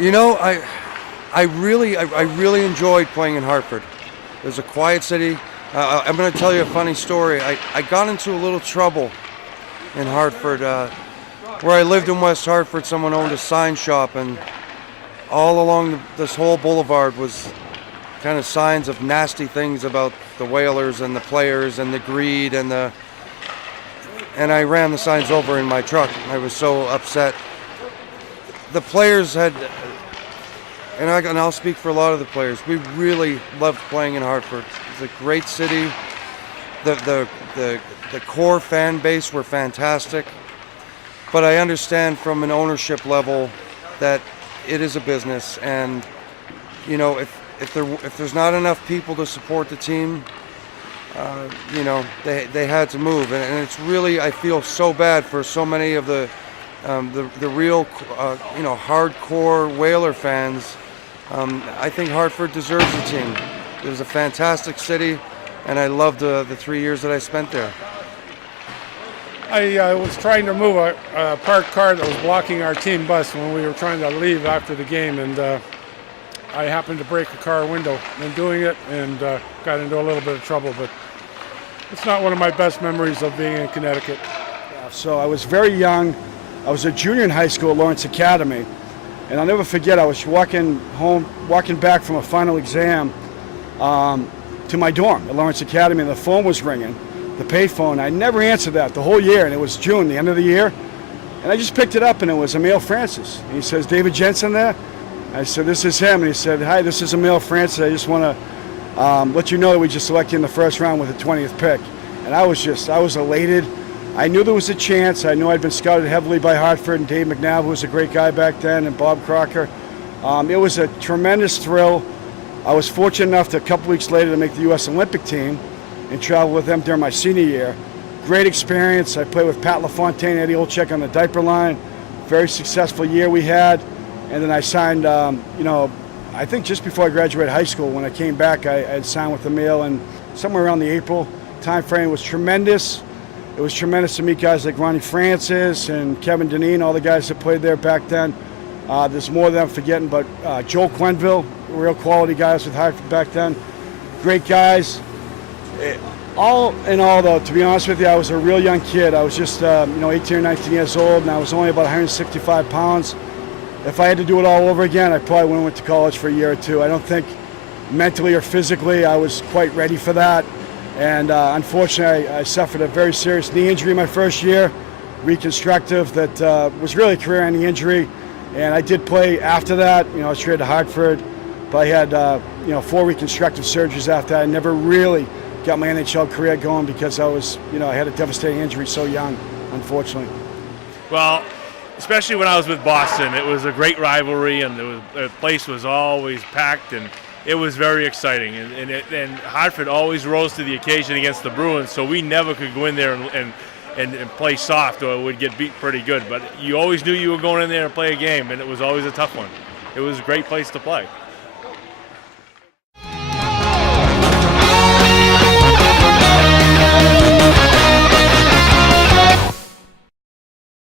You know, I really enjoyed playing in Hartford. It was a quiet city. I'm going to tell you a funny story. I got into a little trouble in Hartford. Where I lived in West Hartford, someone owned a sign shop, and all along this whole boulevard was kind of signs of nasty things about the Whalers and the players and the greed and I ran the signs over in my truck. I was so upset. The players had, and I'll speak for a lot of the players, we really loved playing in Hartford. It's a great city. The core fan base were fantastic. But I understand from an ownership level that it is a business, and you know, if there's not enough people to support the team, you know, they had to move, and it's really, I feel so bad for so many of the real you know, hardcore Whaler fans. I think Hartford deserves a team. It was a fantastic city, and I loved the 3 years that I spent there. I was trying to move a parked car that was blocking our team bus when we were trying to leave after the game, and I happened to break a car window in doing it and got into a little bit of trouble, but it's not one of my best memories of being in Connecticut. So I was very young. I was a junior in high school at Lawrence Academy, and I'll never forget, I was walking back from a final exam to my dorm at Lawrence Academy, and the phone was ringing. The payphone. I never answered that the whole year, and it was June, the end of the year, and I just picked it up, and it was Emil Francis. And he says, "David Jensen there?" I said, "This is him." And he said, "Hi, this is Emil Francis. I just want to let you know that we just selected you in the first round with the 20th pick." And I was elated. I knew there was a chance. I knew I'd been scouted heavily by Hartford and Dave McNabb, who was a great guy back then, and Bob Crocker. It was a tremendous thrill. I was fortunate enough to, a couple weeks later, to make the U.S. Olympic team and travel with them during my senior year. Great experience. I played with Pat LaFontaine, Eddie Olczyk on the diaper line. Very successful year we had. And then I signed, you know, I think just before I graduated high school, when I came back, I had signed with Emil, and somewhere around the April time frame was tremendous. It was tremendous to meet guys like Ronnie Francis and Kevin Dineen, all the guys that played there back then. There's more than I'm forgetting, but Joel Quenville, real quality guys with Hartford back then. Great guys. All in all, though, to be honest with you, I was a real young kid. I was just, you know, 18 or 19 years old, and I was only about 165 pounds. If I had to do it all over again, I probably went to college for a year or two. I don't think mentally or physically I was quite ready for that. And unfortunately, I suffered a very serious knee injury my first year, reconstructive, that was really a career-ending injury. And I did play after that. You know, I was traded to Hartford, but I had, you know, 4 reconstructive surgeries after that. I never really got my NHL career going because I was, you know, I had a devastating injury so young, unfortunately. Well, especially when I was with Boston, it was a great rivalry, and the place was always packed, and it was very exciting. And Hartford always rose to the occasion against the Bruins, so we never could go in there and play soft, or it would get beat pretty good. But you always knew you were going in there and play a game, and it was always a tough one. It was a great place to play.